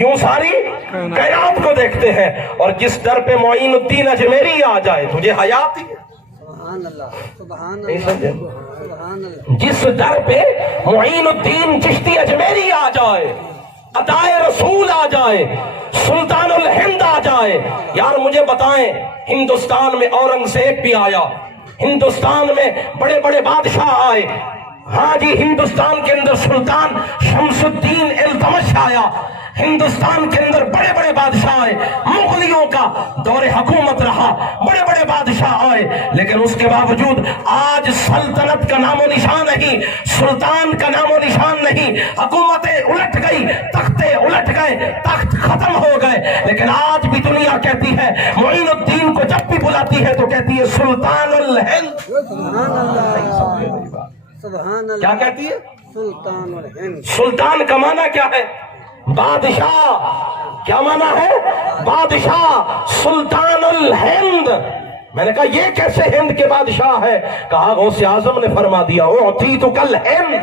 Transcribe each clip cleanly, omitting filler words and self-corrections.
یوں ساری کائنات کو دیکھتے ہیں، اور جس در پہ معین الدین اجمیری آ جائے تجھے حیات ہی ہے۔ نہیں سمجھے؟ جس در پہ معین الدین چشتی اجمیری آ جائے، عطائے رسول آ جائے، سلطان الہند آ جائے، یار مجھے بتائیں ہندوستان میں اورنگزیب بھی آیا، ہندوستان میں بڑے بڑے بادشاہ آئے، ہاں جی ہندوستان کے اندر سلطان شمس الدین التمش آیا، ہندوستان کے اندر بڑے بڑے بادشاہ آئے، مغلیوں کا دور حکومت رہا، بڑے بڑے بادشاہ آئے، لیکن اس کے باوجود آج سلطنت کا نام و نشان نہیں، سلطان کا نام و نشان نہیں، حکومتیں الٹ گئی، تختے الٹ گئے، تخت ختم ہو گئے، لیکن آج بھی دنیا کہتی ہے معین الدین کو جب بھی بلاتی ہے تو کہتی ہے سلطان الہند۔ کیا کہتی ہے؟ سلطان الہند۔ سلطان کا معنی کیا ہے؟ بادشاہ۔ کیا معنی ہے؟ بادشاہ، سلطان الہند۔ میں نے کہا یہ کیسے ہند کے بادشاہ ہے؟ کہا غوث اعظم نے فرما دیا اعطیتک الہند،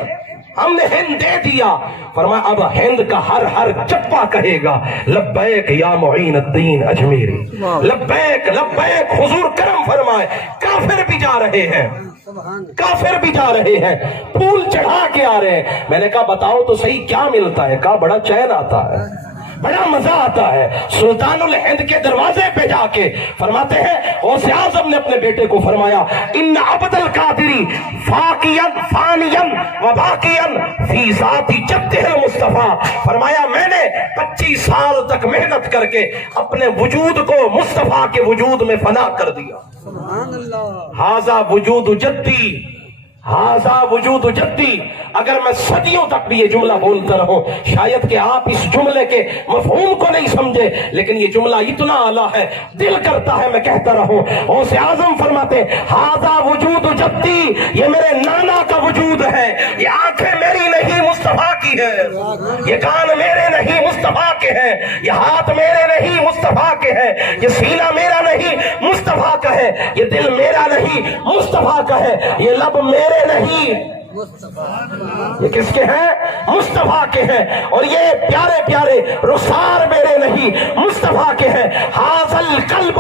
ہم نے ہند دے دیا۔ فرمایا اب ہند کا ہر چپا کہے گا لبیک یا معین الدین اجمیری، لبیک لبیک، حضور کرم فرمائے۔ کافر بھی جا رہے ہیں، کافر بھی جا رہے ہیں، پھول چڑھا کے آ رہے ہیں۔ میں نے کہا بتاؤ تو صحیح کیا ملتا ہے؟ کہا بڑا چین آتا ہے، بڑا مزہ آتا ہے۔ سلطان الہند کے دروازے پہ جا کے فرماتے ہیں غوث اعظم نے اپنے بیٹے کو فرمایا ان عبد القادری فاقین فانین و باقین فی ذاتی جدہ المصطفیٰ، فرمایا میں نے 25 سال تک محنت کر کے اپنے وجود کو مصطفیٰ کے وجود میں فنا کر دیا۔ سبحان اللہ۔ ھذا وجود جدی، ھذا وجود جدی۔ اگر میں صدیوں تک بھی یہ جملہ بولتا رہوں شاید کہ آپ اس جملے کے مفہوم کو نہیں سمجھے، لیکن یہ جملہ اتنا اعلیٰ ہے دل کرتا ہے میں کہتا رہوں۔ غوث اعظم فرماتے ھذا وجود جدی، یہ میرے نانا کا وجود ہے، یہ آنکھیں میری نہیں مصطفیٰ کی ہے، یہ کان میرے نہیں مصطفیٰ کے ہیں، یہ ہاتھ میرے نہیں مصطفیٰ کے ہیں، یہ سینہ میرا نہیں مصطفیٰ کا ہے، یہ دل میرا نہیں مصطفیٰ کا ہے، یہ لب میرے نہیں، یہ کس کے ہیں؟ مصطفیٰ کے ہیں، اور یہ پیارے پیارے رخسار میرے نہیں مصطفیٰ کے ہیں۔ حاصل قلب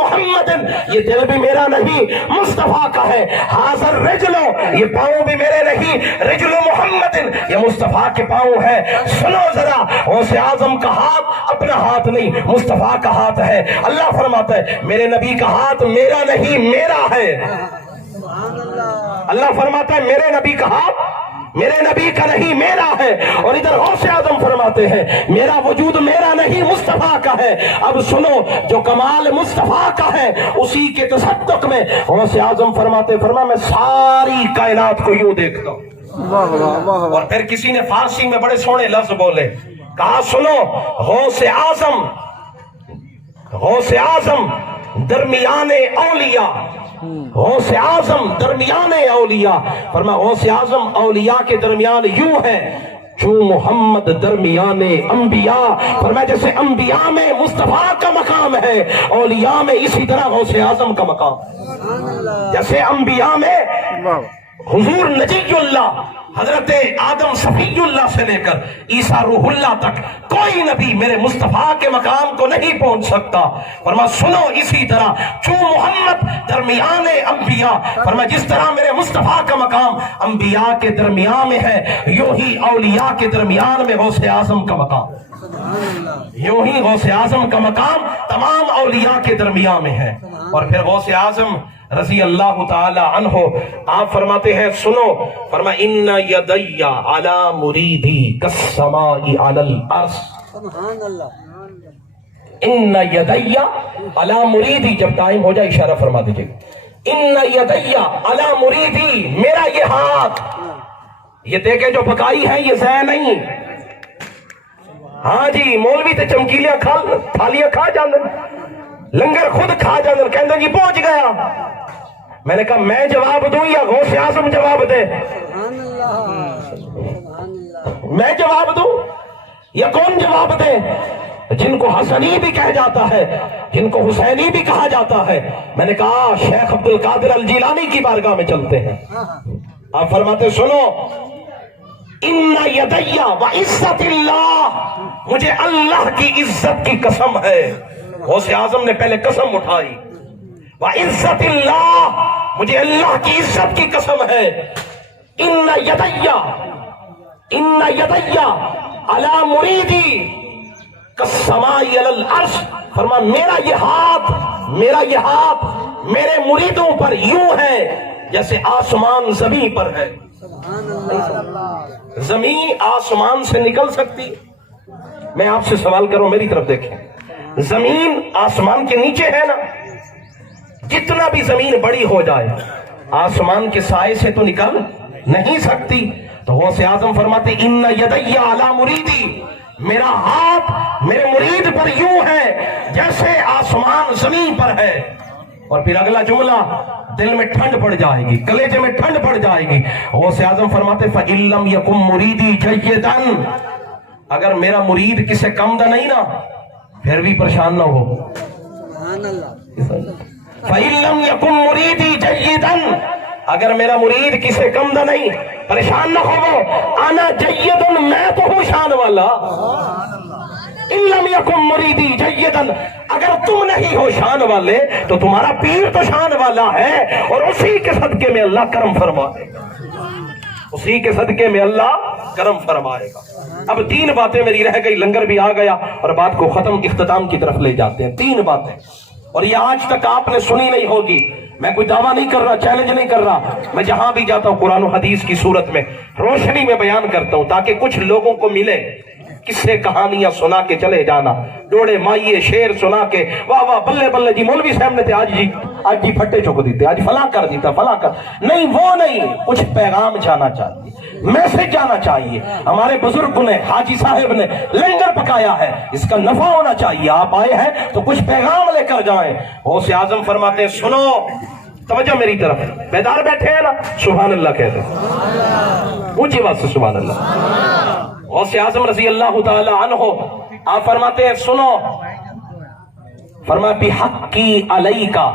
محمد، یہ دل بھی میرا نہیں مصطفیٰ کا ہے۔ حاصل رجلو، یہ پاؤں بھی میرے نہیں، رجل محمد، یہ مصطفیٰ کے پاؤں ہے۔ سنو ذرا، غوث اعظم کا ہاتھ اپنا ہاتھ نہیں مصطفیٰ کا ہاتھ ہے۔ اللہ فرماتا ہے میرے نبی کا ہاتھ میرا نہیں میرا ہے۔ اللہ فرماتا ہے میرے نبی کا ہاتھ میرے نبی کا نہیں میرا ہے، اور ادھر غوث اعظم فرماتے ہیں میرا وجود میرا نہیں مصطفیٰ کا ہے۔ اب سنو، جو کمال مصطفیٰ کا ہے اسی کے تصدق میں غوث اعظم فرماتے فرما میں ساری کائنات کو یوں دیکھتا ہوں۔ اور پھر کسی نے فارسی میں بڑے سونے لفظ بولے، کہا سنو غوث اعظم درمیان اولیاء، غوث اعظم درمیان اولیاء، فرما غوث اعظم اولیاء کے درمیان یوں ہے جو محمد درمیان انبیاء، فرما جیسے انبیاء میں مصطفیٰ کا مقام ہے اولیاء میں اسی طرح غوث اعظم کا مقام۔ جیسے انبیاء میں حضور نجی اللہ، حضرت آدم صفی اللہ سے لے کر عیسیٰ روح اللہ تک کوئی نبی میرے مصطفیٰ کے مقام کو نہیں پہنچ سکتا۔ فرما سنو اسی طرح جو محمد درمیان انبیاء، فرما جس طرح میرے مصطفیٰ کا مقام انبیاء کے درمیان میں ہے یوں ہی اولیاء کے درمیان میں غوث اعظم کا مقام، یوں ہی غوث اعظم کا مقام تمام اولیاء کے درمیان میں ہے۔ اور پھر غوث اعظم رضی اللہ تعالی عنہ آپ فرماتے ہیں سنو، فرما ان یدی علی مریدی کالسماء علی الارض، سبحان اللہ، ان یدی علی مریدی، جب ٹائم ہو جائے اشارہ فرما دیجئے، ان یدی علی مریدی، میرا یہ ہاتھ، یہ دیکھیں جو پکائی ہے یہ زہ نہیں، ہاں جی مولوی تے چمکیلیاں تھالیاں کھا جاندن، لنگر خود کھا جاندن، کہندے جی پہنچ گیا۔ میں نے کہا میں جواب دوں یا غوث اعظم جواب دے؟ میں جواب دوں یا کون جواب دے؟ جن کو حسنی بھی کہا جاتا ہے، جن کو حسینی بھی کہا جاتا ہے، میں نے کہا شیخ عبد القادر الجیلانی کی بارگاہ میں چلتے ہیں۔ آپ فرماتے سنو، ان یدیا وعزت اللہ، مجھے اللہ کی عزت کی قسم ہے. غوث اعظم نے پہلے قسم اٹھائی، وعزت اللہ، مجھے اللہ کی عزت کی قسم ہے. ان یدیا علی مریدی کالسماء علی العرش، فرما میرا یہ ہاتھ میرے مریدوں پر یوں ہے جیسے آسمان زمین پر ہے. زمین آسمان سے نکل سکتی؟ میں آپ سے سوال کروں، میری طرف دیکھیں. زمین آسمان کے نیچے ہے نا، جتنا بھی زمین بڑی ہو جائے آسمان کے سائے سے تو نکل نہیں سکتی. تو غوث اعظم فرماتے ان یدی علی مریدی، میرا ہاتھ میرے مرید پر یوں ہے جیسے آسمان زمین پر ہے. اور پھر اگلا جملہ دل میں ٹھنڈ پڑ جائے گی، کلیجے میں ٹھنڈ پڑ جائے گی. غوث اعظم فرماتے فَإِن لَمْ يَكُن مُرِيدِي جَيِّدًا، اگر میرا مرید کسے کم دا نہیں نا پھر بھی پریشان نہ ہو. فَإِن لَمْ يَكُن مُرِيدِي جَيِّدًا، اگر میرا مرید کسے کم دا نہیں پریشان نہ ہو. انا جید، میں تو ہوں شان والا. ان لم یکن مریدی جیدا، اگر تم نہیں ہو شان والے تو تمہارا پیر تو شان والا ہے، اور اسی کے صدقے میں اللہ کرم فرمائے گا، اسی کے صدقے میں اللہ کرم فرمائے گا. اب 3 باتیں میری رہ گئی، لنگر بھی آ گیا اور بات کو ختم اختتام کی طرف لے جاتے ہیں. 3 باتیں، اور یہ آج تک آپ نے سنی نہیں ہوگی. میں کوئی دعویٰ نہیں کر رہا، چیلنج نہیں کر رہا، میں جہاں بھی جاتا ہوں قرآن و حدیث کی صورت میں روشنی میں بیان کرتا ہوں تاکہ کچھ لوگوں کو ملے. قصے کہانیاں سنا کے چلے جانا، ڈوڑے مائیے شیر سنا کے واہ واہ بلے بلے جی مولوی صاحب نے تھے آج جی پھٹے چک دیتے، آج فلاں کر دیتا فلاں کر. نہیں، وہ نہیں، کچھ پیغام جانا چاہیے، میسج جانا چاہیے. ہمارے بزرگ نے، حاجی صاحب نے لنگر پکایا ہے، اس کا نفع ہونا چاہیے. آپ آئے ہیں تو کچھ پیغام لے کر جائیں. غوث اعظم فرماتے ہیں سنو، توجہ میری طرف، بیدار بیٹھے ہیں نا، سبحان اللہ کہتے ہیں اونچی بات سے سبحان اللہ. غوث اعظم رضی اللہ تعالی عنہ آپ فرماتے ہیں سنو، فرما بحقی علیکا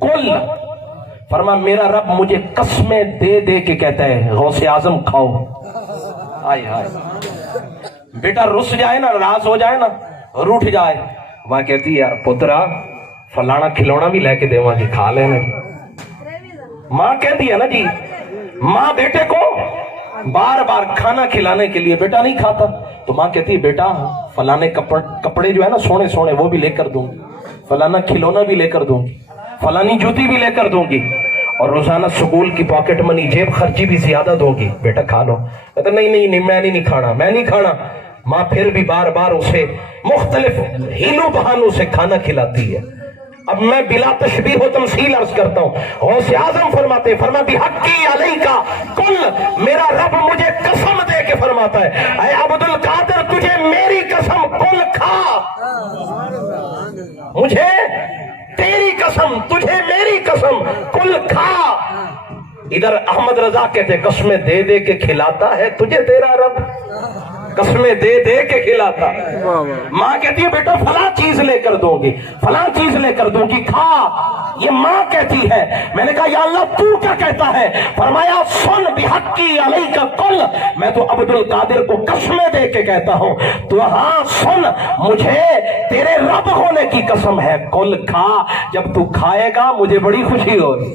کل، فرما میرا رب مجھے قسمیں دے دے کے کہتا ہے غوث اعظم کھاؤ. آئے آئے بیٹا رس جائے نا، ناراض ہو جائے نا، روٹھ جائے، ماں کہتی ہے پترا فلانا کھلونا بھی لے کے دے وہاں جی کھا لینا. ماں کہتی ہے نا جی، ماں بیٹے کو بار بار کھانا کھلانے کے لیے بیٹا نہیں کھاتا تو ماں کہتی ہے بیٹا فلانے کپڑے جو ہے نا سونے سونے وہ بھی لے کر دوں گی، فلانا کھلونا بھی لے کر دوں گی، فلانی جوتی بھی لے کر دوں گی، اور روزانہ سکول کی پاکٹ منی جیب خرچی بھی زیادہ دو گی، بیٹا کھا لو. کہتا نہیں میں نہیں کھانا، میں نہیں کھانا. ماں پھر بھی بار بار اسے مختلف ہیلوں بہانوں سے کھانا کھلاتی ہے. اب میں بلا تشبیہ و تمثیل عرض کرتا ہوں. غوث اعظم فرماتے فرما بحقی علیکا کل، میرا رب مجھے قسم دے کے فرماتا ہے اے عبد القادر تجھے میری قسم کل کھا، مجھے تیری قسم، تجھے میری قسم کل کھا. ادھر احمد رضا کہتے قسمیں دے دے کے کھلاتا ہے تجھے تیرا رب، قسمیں دے دے کے کھلاتا. ماں کہتی ہے بیٹا فلاں چیز لے کر دوں گی، فلاں چیز لے کر دوں گی، کھا. یہ ماں کہتی ہے. میں نے کہا یا اللہ تو کیا کہتا ہے؟ فرمایا سن بحقی علیک کل، میں تو عبد القادر کو قسمیں دے کے کہتا ہوں تو ہاں سن، مجھے تیرے رب ہونے کی قسم ہے، کل کھا. جب تو کھائے گا مجھے بڑی خوشی ہوگی،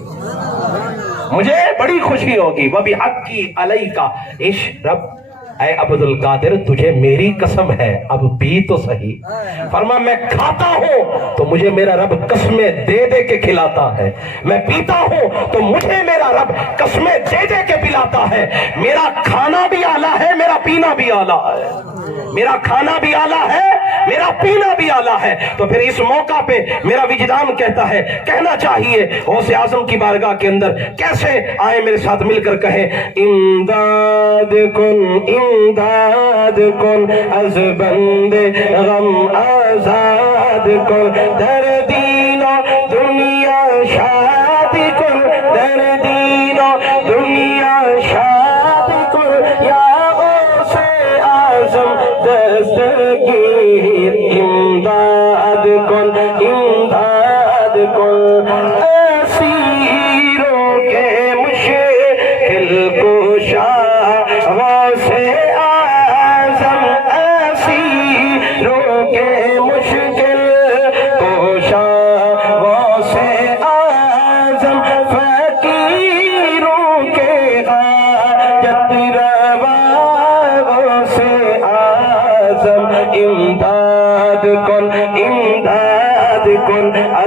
مجھے بڑی خوشی ہوگی. وبحقی علیک اشرب، اے عبد القادر تجھے میری قسم ہے اب پی تو صحیح. فرما میں کھاتا ہوں تو مجھے میرا رب قسمیں دے دے کے کھلاتا ہے، میں پیتا ہوں تو مجھے میرا رب قسمیں دے دے کے پلاتا ہے. میرا کھانا بھی اعلیٰ ہے، میرا پینا بھی اعلیٰ ہے، میرا کھانا بھی اعلیٰ ہے، میرا پینا بھی اعلیٰ ہے. تو پھر اس موقع پہ میرا وجدان کہتا ہے، کہنا چاہیے غوث اعظم کی بارگاہ کے اندر کیسے آئے، میرے ساتھ مل کر کہیں امداد کن امداد کن از بند غم آزاد کن، در دین و دنیا شاد کن، در دین و دنیا شاد کن، یا غوث اعظم دستگیر امداد کن امداد کن. اسیروں کے مشکل کشا غوث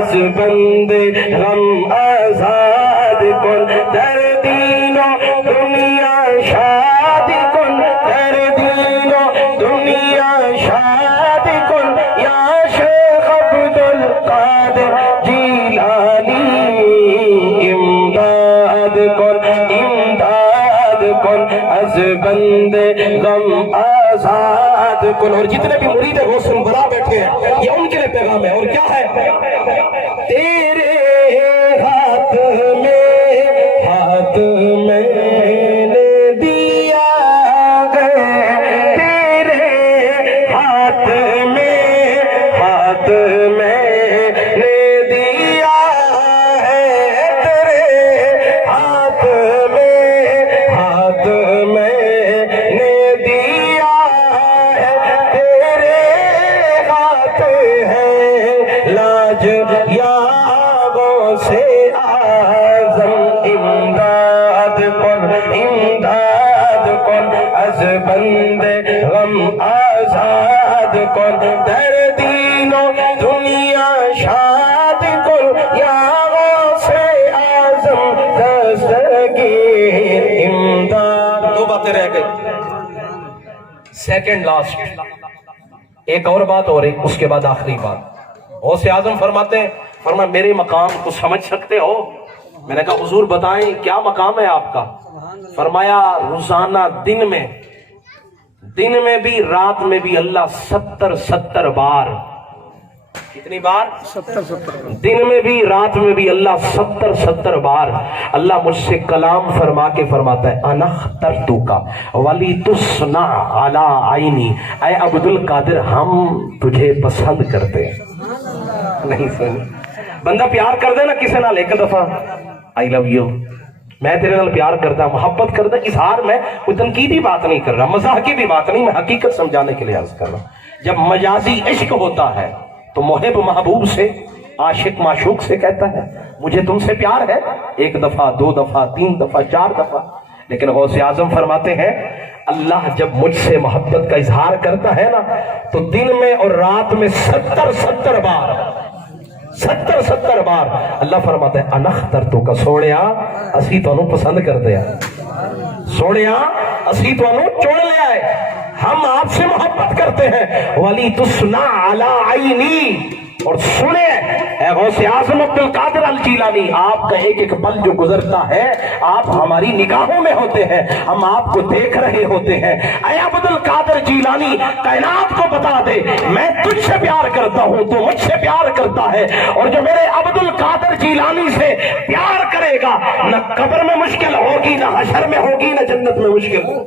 از بند غم آزاد کن، در دین و دنیا شاد کن، در دین و دنیا شاد کن، یا شیخ عبدالقادر جیلانی امداد کن، امداد کن، از بند غم آزاد کن۔ اور جتنے بھی مرید غوث الورا بیٹھے ہیں یہ ان کے لیے پیغام ہے، اور کیا ہے؟ تیرے ہاتھ میں نے دیا ہے، تیرے ہاتھ میں نے دیا ہے، تیرے ہاتھ میں نے دیا ہے، تیرے ہاتھ ہے لاج یا غوث اعظم، امداد کن، امداد کن، از بند غم آزاد کن، در دین و دنیا شاد کن، یا غوث اعظم دستگیر امداد۔ دو باتیں رہ گئی، سیکنڈ لاسٹ، ایک اور بات اور ایک اس کے بعد آخری بات۔ غوث اعظم فرماتے ہیں، فرمایا میرے مقام کو سمجھ سکتے ہو؟ میں نے کہا حضور بتائیں کیا مقام ہے آپ کا؟ فرمایا روزانہ دن میں بھی رات میں بھی اللہ 70 بار، کتنی بار؟ 70 دن میں بھی رات میں بھی اللہ 70 بار اللہ مجھ سے کلام فرما کے فرماتا ہے انا اخترتک ولیتصنع علی عینی، اے عبد القادر ہم تجھے پسند کرتے ہیں۔ نہیں سنی بندہ پیار کر دے نا کسی نال ایک دفعہ آئی لو یو، میں تیرے نال پیار کرتا، محبت کرتا، اظہار میں کوئی تنقیدی بات نہیں کر رہا، مزاح کی بھی بات نہیں، میں حقیقت سمجھانے کے لیے عرض کر رہا ہوں۔ جب مجازی عشق ہوتا ہے تو محب محبوب سے، عاشق معشوق سے کہتا ہے مجھے تم سے پیار ہے، ایک دفعہ، 2 دفعہ، 3 دفعہ، 4 دفعہ، لیکن غوث اعظم فرماتے ہیں اللہ جب مجھ سے محبت کا اظہار کرتا ہے نا تو دن میں اور رات میں 70 بار 70 بار اللہ فرماتا ہے انا اخترتک، سوڑیا اسی تانوں پسند کرتے ہیں، سوڑیا اسی تانوں چن لیا ہے، ہم آپ سے محبت کرتے ہیں، ولیتصنع علی عینی۔ اور سنیں اے غوث اعظم عبد القادر الجیلانی، آپ کا ایک ایک پل جو گزرتا ہے آپ ہماری نگاہوں میں ہوتے ہیں، ہم آپ کو دیکھ رہے ہوتے ہیں۔ اے عبد القادر جیلانی کائنات کو بتا دے میں تجھ سے پیار کرتا ہوں، تو مجھ سے پیار کرتا ہے، اور جو میرے عبد القادر جیلانی سے پیار کرے گا نہ قبر میں مشکل ہوگی، نہ حشر میں ہوگی، نہ جنت میں مشکل ہوگی۔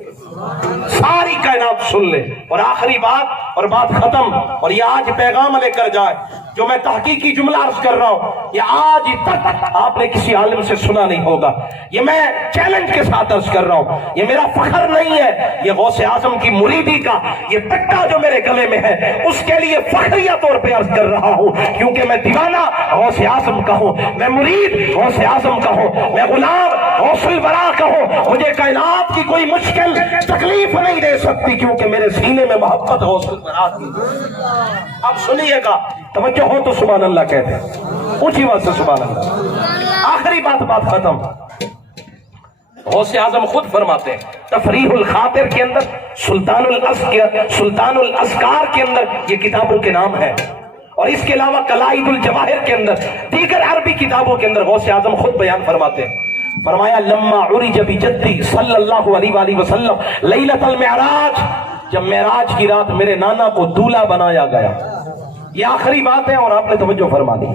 ساری کائنات سن لے۔ اور آخری بات اور بات ختم، اور یہ آج پیغام لے کر جائے جو میں تحقیقی جملہ عرض کر رہا ہوں، یہ آج تک آپ نے کسی عالم سے سنا نہیں ہوگا، یہ میں چیلنج کے ساتھ عرض کر رہا ہوں، یہ میرا فخر نہیں ہے، یہ غوث اعظم کی مریدی کا یہ پٹا جو میرے گلے میں ہے اس کے لیے فخریہ طور پہ عرض کر رہا ہوں، کیونکہ میں دیوانہ غوث اعظم کا ہوں، میں مرید غوث اعظم کا ہوں، میں غلام غوث الورا کا ہوں، مجھے کائنات کی کوئی مشکل تکلیف نہیں دے سکتی، کیونکہ میرے سینے میں محبت غوث الورا کی۔ اب سنیے گا، توجہ ہو تو سبحان اللہ کہتے ہیں، اونچی بات سے سبحان اللہ۔ آخری بات ختم۔ غوث اعظم خود فرماتے ہیں تفریح الخاطر کے اندر، سلطان الاذکار کے اندر یہ کتابوں کے نام ہیں، اور اس کے علاوہ قلائد الجواہر کے اندر، دیگر عربی کتابوں کے اندر غوث اعظم خود بیان فرماتے ہیں، فرمایا لما عرج بجدی صلی اللہ علیہ وآلہ وسلم لیلۃ المعراج، جب معراج کی رات میرے نانا کو دولہا بنایا گیا۔ یہ آخری بات ہے اور آپ نے توجہ فرما دی،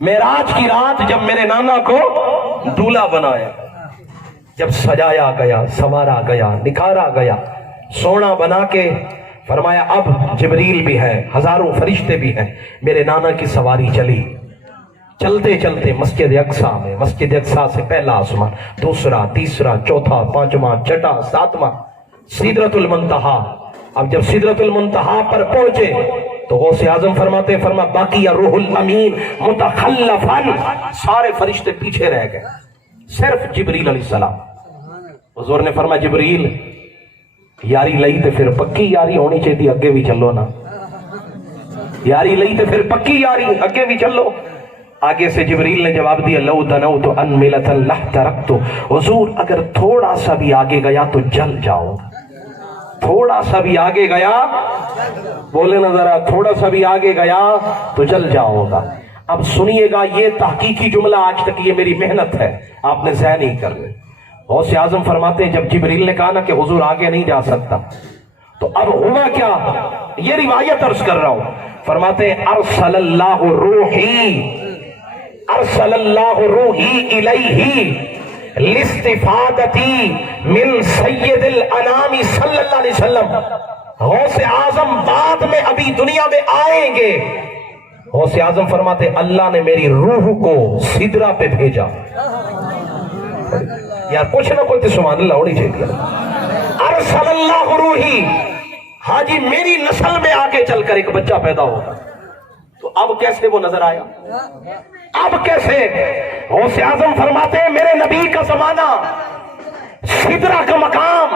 معراج کی رات جب میرے نانا کو دولہا بنایا، جب سجایا گیا، سنوارا گیا، نکھارا گیا، سونا بنا کے، فرمایا اب جبریل بھی ہے، ہزاروں فرشتے بھی ہیں، میرے نانا کی سواری چلی، چلتے چلتے مسجد اقصیٰ میں، مسجد اقصیٰ سے پہلا آسمان، دوسرا، تیسرا، چوتھا، پانچواں، چھٹا، ساتواں، سدرۃ المنتہا۔ اب جب سدرۃ المنتہا پر پہنچے تو غوث اعظم فرماتے ہیں، فرما باقی روح الامین متخلفاً، سارے فرشتے پیچھے رہ گئے، صرف جبریل علیہ السلام۔ حضور نے فرمایا جبریل یاری لئی تے پھر پکی یاری ہونی چاہیے، اگے بھی چلو نا، یاری لئی تے پھر پکی یاری اگے بھی چلو، آگے سے جبریل نے جواب دیا لو دنوت ان ملتن لحترقت، حضور اگر تھوڑا سا بھی آگے گیا تو جل جاؤ، تھوڑا سا بھی آگے گیا، بولے نا ذرا، تھوڑا سا بھی آگے گیا تو جل جاؤں گا۔ اب سنیے گا، یہ تحقیقی جملہ آج تک یہ میری محنت ہے، آپ نے ضائع نہیں کرنے۔ غوث اعظم فرماتے ہیں جب جبریل نے کہا نا کہ حضور آگے نہیں جا سکتا، تو اب ہوا کیا، یہ روایت عرض کر رہا ہوں۔ فرماتے ہیں ارسل اللہ روحی الیہ لاستفادتی من سید الانام صلی اللہ علیہ وسلم۔ غوث اعظم بعد میں ابھی دنیا میں آئیں گے۔ غوث اعظم فرماتے اللہ نے میری روح کو سدرہ پہ بھیجا۔ یار کچھ نہ کچھ سبحان اللہ ہونی چاہیے۔ ارسل اللہ روحی، ہاں جی میری نسل میں آگے چل کر ایک بچہ پیدا ہوگا۔ تو اب کیسے وہ نظر آیا، اب کیسے؟ غوث اعظم فرماتے ہیں میرے نبی کا زمانہ، سدرہ کا مقام،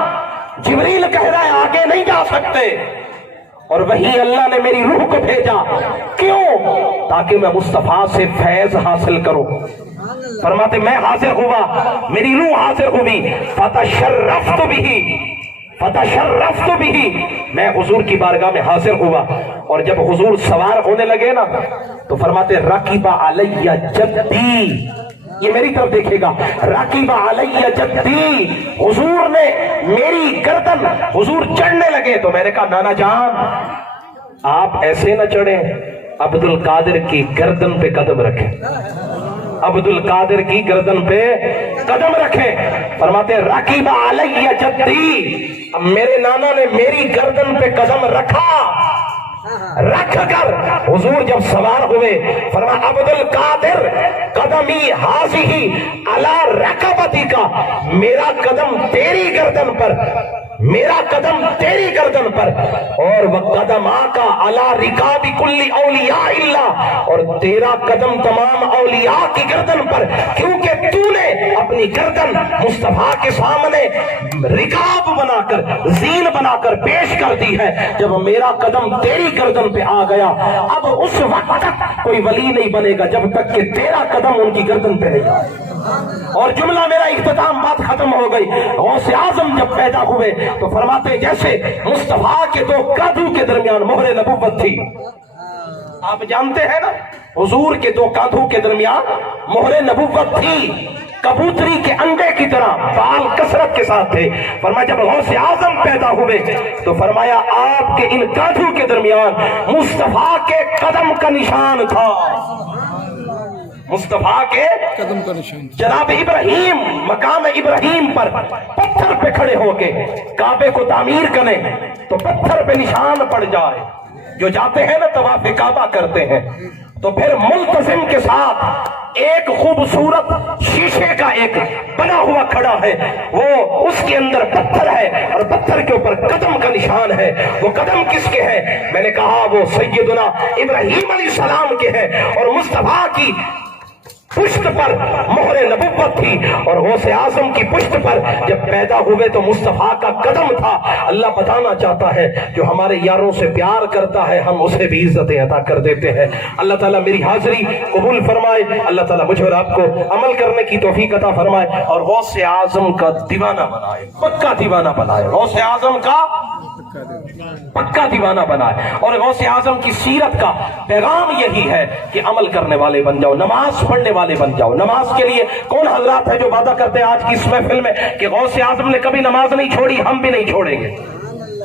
جبریل کہہ رہا ہے آگے نہیں جا سکتے، اور وہی اللہ نے میری روح کو بھیجا۔ کیوں؟ تاکہ میں مصطفیٰ سے فیض حاصل کروں۔ فرماتے میں حاضر ہوا، میری روح حاضر ہوئی، فتشرفت بھی، میں حضور کی بارگاہ میں حاضر ہوا، اور جب حضور سوار ہونے لگے نا تو فرماتے رقیب علیہ جدی، یہ میری طرف دیکھے گا، رقیب علیہ جدی، حضور نے میری گردن، حضور چڑھنے لگے تو میں نے کہا نانا جان آپ ایسے نہ چڑھیں، عبد القادر کی گردن پہ قدم رکھیں، عبد القادر کی گردن پہ قدم رکھیں۔ فرماتے رقیب علیہ جدی، اب میرے نانا نے میری گردن پہ قدم رکھا، رکھ کر حضور جب سوار ہوئے فرمایا عبد القادر قدمی ہاذی علی رکبتی کا، میرا قدم تیری گردن پر، میرا قدم تیری گردن پر، اور وقدم آقا علی رکاب کل اولیاء اللہ، اور تیرا قدم تمام اولیاء کی گردن پر، کیونکہ تو نے اپنی گردن مصطفیٰ کے سامنے رکاب بنا کر، زین بنا کر پیش کر دی ہے۔ جب میرا قدم تیری گردن پہ آ گیا، اب اس وقت تک کوئی ولی نہیں بنے گا جب تک کہ تیرا قدم ان کی گردن پہ نہیں آئے۔ اور جملہ میرا اختتام بات ختم ہو گئی۔ غوث اعظم جب پیدا ہوئے تو فرماتے جیسے مصطفیٰ کے دو کاندھوں کے درمیان مہر نبوت تھی، آپ جانتے ہیں نا حضور کے دو کاندھوں کے درمیان مہر نبوت تھی، کبوتری کے انڈے کی طرح بال کثرت کے ساتھ تھے۔ فرمایا جب غوث اعظم پیدا ہوئے تو فرمایا آپ کے ان کاندھوں کے درمیان مصطفیٰ کے قدم کا نشان تھا، مصطفیٰ کے قدم کا نشان۔ جناب ابراہیم مقام ابراہیم پر پتھر پہ کھڑے ہو کے کعبے کو تعمیر کریں تو پتھر پہ نشان پڑ جائے، جو جاتے ہیں نا طواف کعبہ کرتے ہیں تو پھر ملتزم کے ساتھ ایک خوبصورت شیشے کا ایک بنا ہوا کھڑا ہے، وہ اس کے اندر پتھر ہے اور پتھر کے اوپر قدم کا نشان ہے۔ وہ قدم کس کے ہیں؟ میں نے کہا وہ سیدنا ابراہیم علیہ السلام کے ہیں، اور مصطفیٰ کی پشت پر مہر نبوت تھی، اور غوث اعظم کی پشت پر جب پیدا ہوئے تو مصطفیٰ کا قدم تھا۔ اللہ بتانا چاہتا ہے جو ہمارے یاروں سے پیار کرتا ہے ہم اسے بھی عزتیں عطا کر دیتے ہیں۔ اللہ تعالیٰ میری حاضری قبول فرمائے، اللہ تعالیٰ مجھے اور آپ کو عمل کرنے کی توفیق عطا فرمائے، اور غوث اعظم کا دیوانہ بنائے، پکا دیوانہ بنائے، غوث اعظم کا پکا دیوانہ بنائے۔ اور غوث اعظم کی سیرت کا پیغام یہی ہے کہ عمل کرنے والے بن جاؤ، نماز پڑھنے والے بن جاؤ۔ نماز کے لیے کون حضرات ہے جو وعدہ کرتے ہیں آج کی اس محفل میں کہ غوث اعظم نے کبھی نماز نہیں چھوڑی، ہم بھی نہیں چھوڑیں گے؟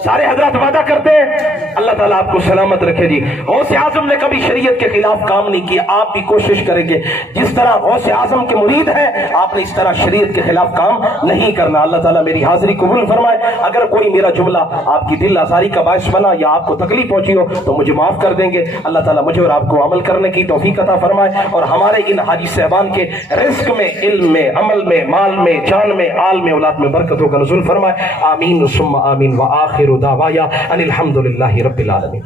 سارے حضرات وعدہ کرتے ہیں، اللہ تعالیٰ آپ کو سلامت رکھے جی۔ غوث اعظم نے کبھی شریعت کے خلاف کام نہیں کیا، آپ بھی کوشش کریں گے جس طرح غوث اعظم کے مرید ہیں آپ نے اس طرح شریعت کے خلاف کام نہیں کرنا۔ اللہ تعالیٰ میری حاضری قبول فرمائے۔ اگر کوئی میرا جملہ آپ کی دل آزاری کا باعث بنا یا آپ کو تکلیف پہنچی ہو تو مجھے معاف کر دیں گے۔ اللہ تعالیٰ مجھے اور آپ کو عمل کرنے کی توفیق عطا فرمائے، اور ہمارے ان حاجی صاحبان کے رزق میں، علم میں، عمل میں، مال میں، جان میں، آل میں، اولاد میں برکتوں کا نزول فرمائے۔ آمین ثم آمین، وآخر دعوایا ان الحمد للہ رب العالمین۔